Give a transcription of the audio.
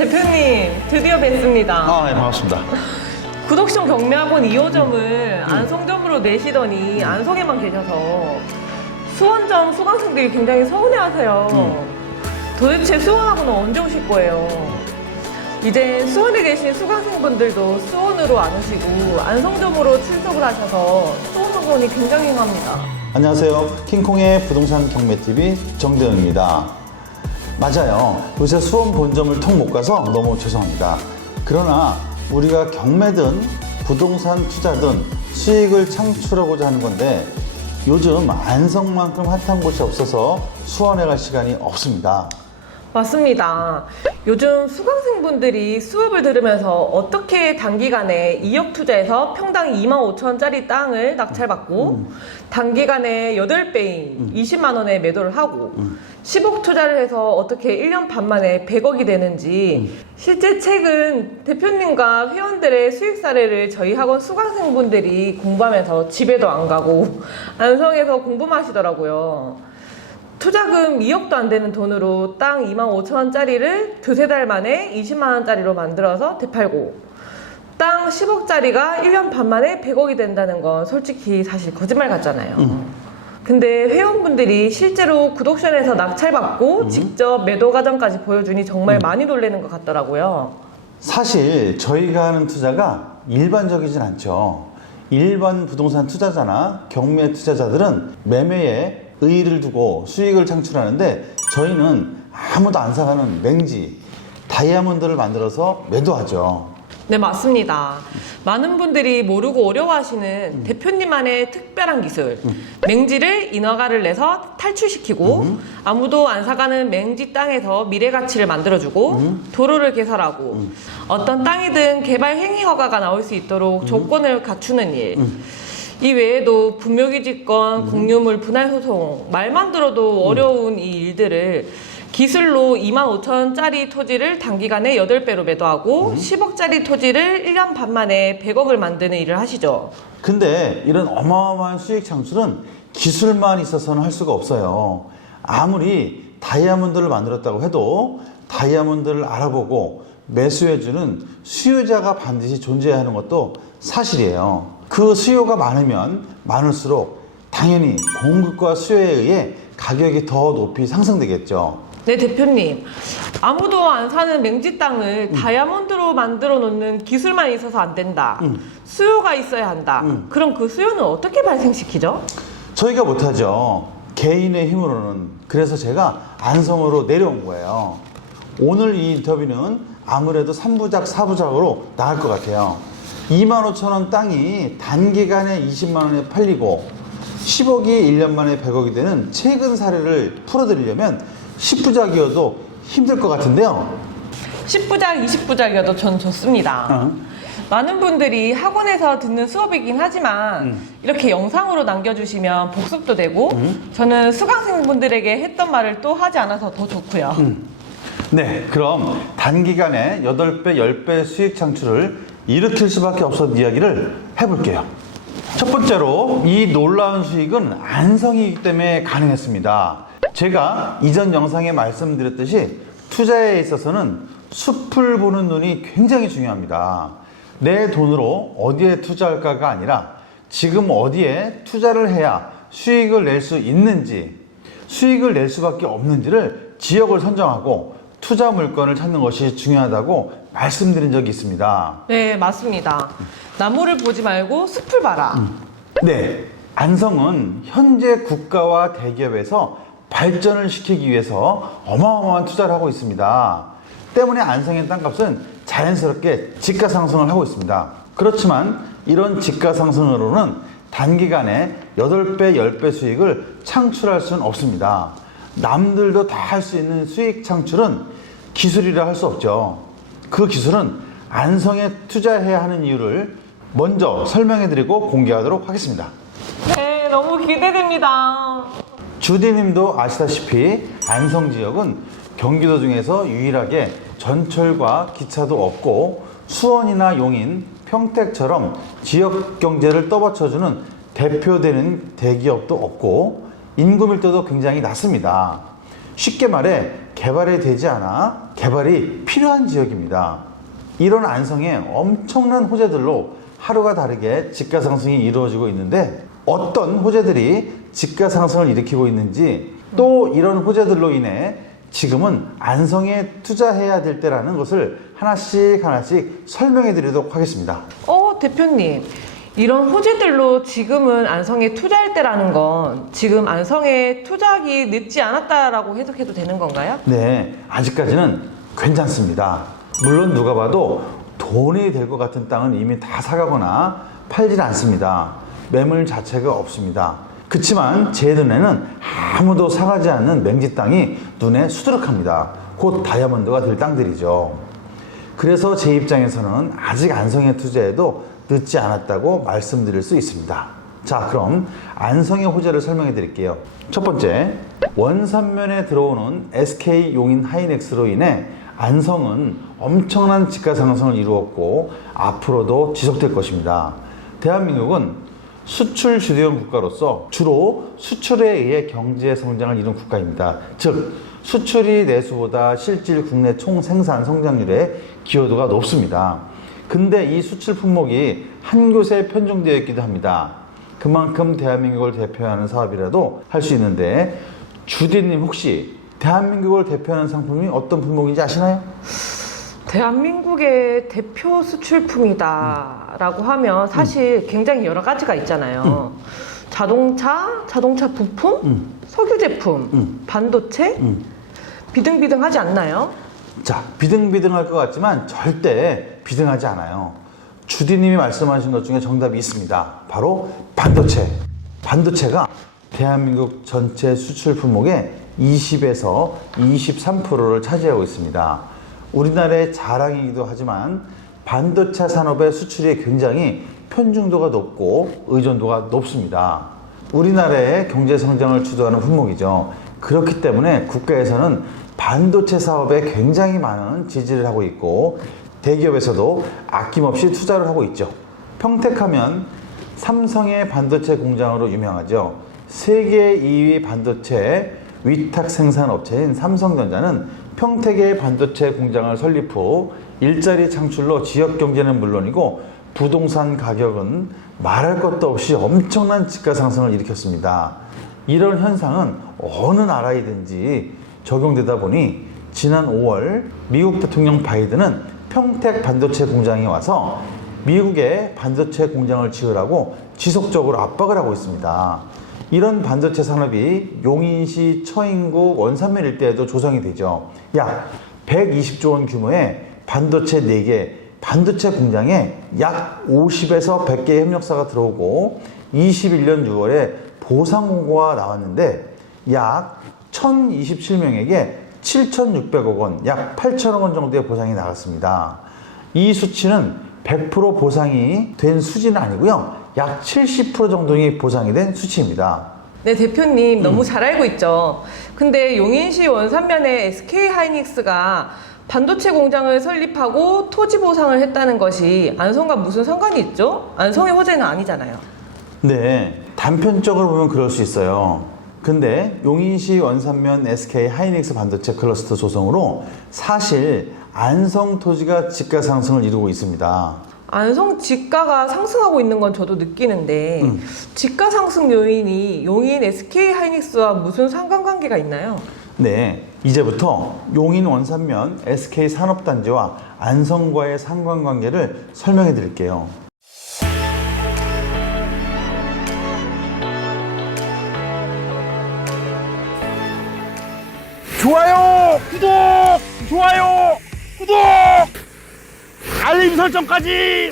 대표님, 드디어 뵙습니다. 네, 반갑습니다. 구독형 경매학원 2호점을 안성점으로 내시더니 안성에만 계셔서 수원점 수강생들이 굉장히 서운해하세요. 도대체 수원학원은 언제 오실 거예요? 이제 수원에 계신 수강생분들도 수원으로 안 오시고 안성점으로 출석을 하셔서 수원학원이 굉장히 흥합니다. 안녕하세요. 킹콩의 부동산 경매TV 정대현입니다. 맞아요. 요새 수원 본점을 통 못 가서 너무 죄송합니다. 그러나 우리가 경매든 부동산 투자든 수익을 창출하고자 하는 건데 요즘 안성만큼 핫한 곳이 없어서 수원에 갈 시간이 없습니다. 맞습니다. 요즘 수강생분들이 수업을 들으면서 어떻게 단기간에 2억 투자해서 평당 25,000원짜리 땅을 낙찰받고 단기간에 8배인 20만 원에 매도를 하고 10억 투자를 해서 어떻게 1년 반 만에 100억이 되는지 실제 최근 대표님과 회원들의 수익 사례를 저희 학원 수강생분들이 공부하면서 집에도 안 가고 안성에서 공부만 하시더라고요. 투자금 2억도 안 되는 돈으로 땅 25,000원짜리를 두세 달 만에 20만 원짜리로 만들어서 되팔고 땅 10억짜리가 1년 반 만에 100억이 된다는 건 솔직히 사실 거짓말 같잖아요. 근데 회원분들이 실제로 구독션에서 낙찰받고 직접 매도 과정까지 보여주니 정말 많이 놀라는 것 같더라고요. 사실 저희가 하는 투자가 일반적이진 않죠. 일반 부동산 투자자나 경매 투자자들은 매매에 의의를 두고 수익을 창출하는데 저희는 아무도 안 사가는 맹지, 다이아몬드를 만들어서 매도하죠. 네, 맞습니다. 많은 분들이 모르고 어려워하시는 대표님만의 특별한 기술 맹지를 인허가를 내서 탈출시키고 아무도 안 사가는 맹지 땅에서 미래 가치를 만들어주고 도로를 개설하고 어떤 땅이든 개발 행위 허가가 나올 수 있도록 조건을 갖추는 일. 이 외에도 분묘기지권, 공유물 분할 소송, 말만 들어도 어려운 이 일들을 기술로 25,000원짜리 토지를 단기간에 8배로 매도하고 10억짜리 토지를 1년 반 만에 100억을 만드는 일을 하시죠. 근데 이런 어마어마한 수익 창출은 기술만 있어서는 할 수가 없어요. 아무리 다이아몬드를 만들었다고 해도 다이아몬드를 알아보고 매수해주는 수요자가 반드시 존재해야 하는 것도 사실이에요. 그 수요가 많으면 많을수록 당연히 공급과 수요에 의해 가격이 더 높이 상승되겠죠. 네, 대표님. 아무도 안 사는 맹지 땅을 다이아몬드로 만들어 놓는 기술만 있어서 안 된다. 수요가 있어야 한다. 그럼 그 수요는 어떻게 발생시키죠? 저희가 못하죠. 개인의 힘으로는. 그래서 제가 안성으로 내려온 거예요. 오늘 이 인터뷰는 아무래도 3부작, 4부작으로 나갈 것 같아요. 25,000원 땅이 단기간에 20만 원에 팔리고 10억이 1년 만에 100억이 되는 최근 사례를 풀어드리려면 10부작이어도 힘들 것 같은데요. 10부작, 20부작이어도 전 좋습니다. 많은 분들이 학원에서 듣는 수업이긴 하지만 이렇게 영상으로 남겨주시면 복습도 되고 저는 수강생분들에게 했던 말을 또 하지 않아서 더 좋고요. 네, 그럼 단기간에 8배, 10배 수익 창출을 일으킬 수밖에 없었던 이야기를 해볼게요. 첫 번째로 이 놀라운 수익은 안성이기 때문에 가능했습니다. 제가 이전 영상에 말씀드렸듯이 투자에 있어서는 숲을 보는 눈이 굉장히 중요합니다. 내 돈으로 어디에 투자할까가 아니라 지금 어디에 투자를 해야 수익을 낼 수 있는지, 수익을 낼 수밖에 없는지를 지역을 선정하고 투자 물건을 찾는 것이 중요하다고 말씀드린 적이 있습니다. 네, 맞습니다. 나무를 보지 말고 숲을 봐라. 네, 안성은 현재 국가와 대기업에서 발전을 시키기 위해서 어마어마한 투자를 하고 있습니다. 때문에 안성의 땅값은 자연스럽게 집가 상승을 하고 있습니다. 그렇지만 이런 집가 상승으로는 단기간에 8배, 10배 수익을 창출할 수는 없습니다. 남들도 다 할 수 있는 수익 창출은 기술이라 할 수 없죠. 그 기술은 안성에 투자해야 하는 이유를 먼저 설명해 드리고 공개하도록 하겠습니다. 네, 너무 기대됩니다. 주디님도 아시다시피 안성 지역은 경기도 중에서 유일하게 전철과 기차도 없고 수원이나 용인, 평택처럼 지역 경제를 떠받쳐주는 대표되는 대기업도 없고 인구 밀도도 굉장히 낮습니다. 쉽게 말해 개발이 되지 않아 개발이 필요한 지역입니다. 이런 안성에 엄청난 호재들로 하루가 다르게 집가 상승이 이루어지고 있는데 어떤 호재들이 집가 상승을 일으키고 있는지 또 이런 호재들로 인해 지금은 안성에 투자해야 될 때라는 것을 하나씩 설명해 드리도록 하겠습니다. 대표님. 이런 호재들로 지금은 안성에 투자할 때라는 건 지금 안성에 투자하기 늦지 않았다라고 해석해도 되는 건가요? 네, 아직까지는 괜찮습니다. 물론 누가 봐도 돈이 될 것 같은 땅은 이미 다 사가거나 팔질 않습니다. 매물 자체가 없습니다. 그치만 제 눈에는 아무도 사가지 않는 맹지 땅이 눈에 수두룩합니다. 곧 다이아몬드가 될 땅들이죠. 그래서 제 입장에서는 아직 안성에 투자해도 늦지 않았다고 말씀드릴 수 있습니다. 자, 그럼 안성의 호재를 설명해 드릴게요. 첫 번째, 원산면에 들어오는 SK 용인 하이넥스로 인해 안성은 엄청난 집가 상승을 이루었고 앞으로도 지속될 것입니다. 대한민국은 수출 주도형 국가로서 주로 수출에 의해 경제 성장을 이룬 국가입니다. 즉, 수출이 내수보다 실질 국내 총 생산 성장률의 기여도가 높습니다. 근데 이 수출 품목이 한 곳에 편중되어 있기도 합니다. 그만큼 대한민국을 대표하는 사업이라도 할 수 있는데 주디님 혹시 대한민국을 대표하는 상품이 어떤 품목인지 아시나요? 대한민국의 대표 수출품이다라고 하면 사실 굉장히 여러 가지가 있잖아요. 자동차 부품, 석유 제품, 반도체, 비등비등하지 않나요? 자, 비등비등할 것 같지만 절대 비등하지 않아요. 주디님이 말씀하신 것 중에 정답이 있습니다. 바로 반도체. 반도체가 대한민국 전체 수출 품목의 20에서 23%를 차지하고 있습니다. 우리나라의 자랑이기도 하지만 반도체 산업의 수출이 굉장히 편중도가 높고 의존도가 높습니다. 우리나라의 경제 성장을 주도하는 품목이죠. 그렇기 때문에 국가에서는 반도체 사업에 굉장히 많은 지지를 하고 있고 대기업에서도 아낌없이 투자를 하고 있죠. 평택하면 삼성의 반도체 공장으로 유명하죠. 세계 2위 반도체 위탁 생산 업체인 삼성전자는 평택의 반도체 공장을 설립 후 일자리 창출로 지역 경제는 물론이고 부동산 가격은 말할 것도 없이 엄청난 집가 상승을 일으켰습니다. 이런 현상은 어느 나라이든지 적용되다 보니 지난 5월 미국 대통령 바이든은 평택 반도체 공장에 와서 미국의 반도체 공장을 지으라고 지속적으로 압박을 하고 있습니다. 이런 반도체 산업이 용인시 처인구 원산면 일대에도 조성이 되죠. 약 120조 원 규모의 반도체 4개, 반도체 공장에 약 50에서 100개의 협력사가 들어오고 21년 6월에 보상 공고가 나왔는데 약 1,027명에게 7,600억 원, 약 8천억 원 정도의 보상이 나갔습니다. 이 수치는 100% 보상이 된 수지는 아니고요. 약 70% 정도의 보상이 된 수치입니다. 네, 대표님 너무 잘 알고 있죠. 근데 용인시 원산면에 SK 하이닉스가 반도체 공장을 설립하고 토지 보상을 했다는 것이 안성과 무슨 상관이 있죠? 안성의 호재는 아니잖아요. 네, 단편적으로 보면 그럴 수 있어요. 근데 용인시 원산면 SK 하이닉스 반도체 클러스터 조성으로 사실 안성 토지가 집가 상승을 이루고 있습니다. 안성 집가가 상승하고 있는 건 저도 느끼는데 집가 상승 요인이 용인 SK 하이닉스와 무슨 상관관계가 있나요? 네, 이제부터 용인 원산면 SK 산업단지와 안성과의 상관관계를 설명해 드릴게요. 좋아요, 구독, 좋아요, 구독, 알림 설정까지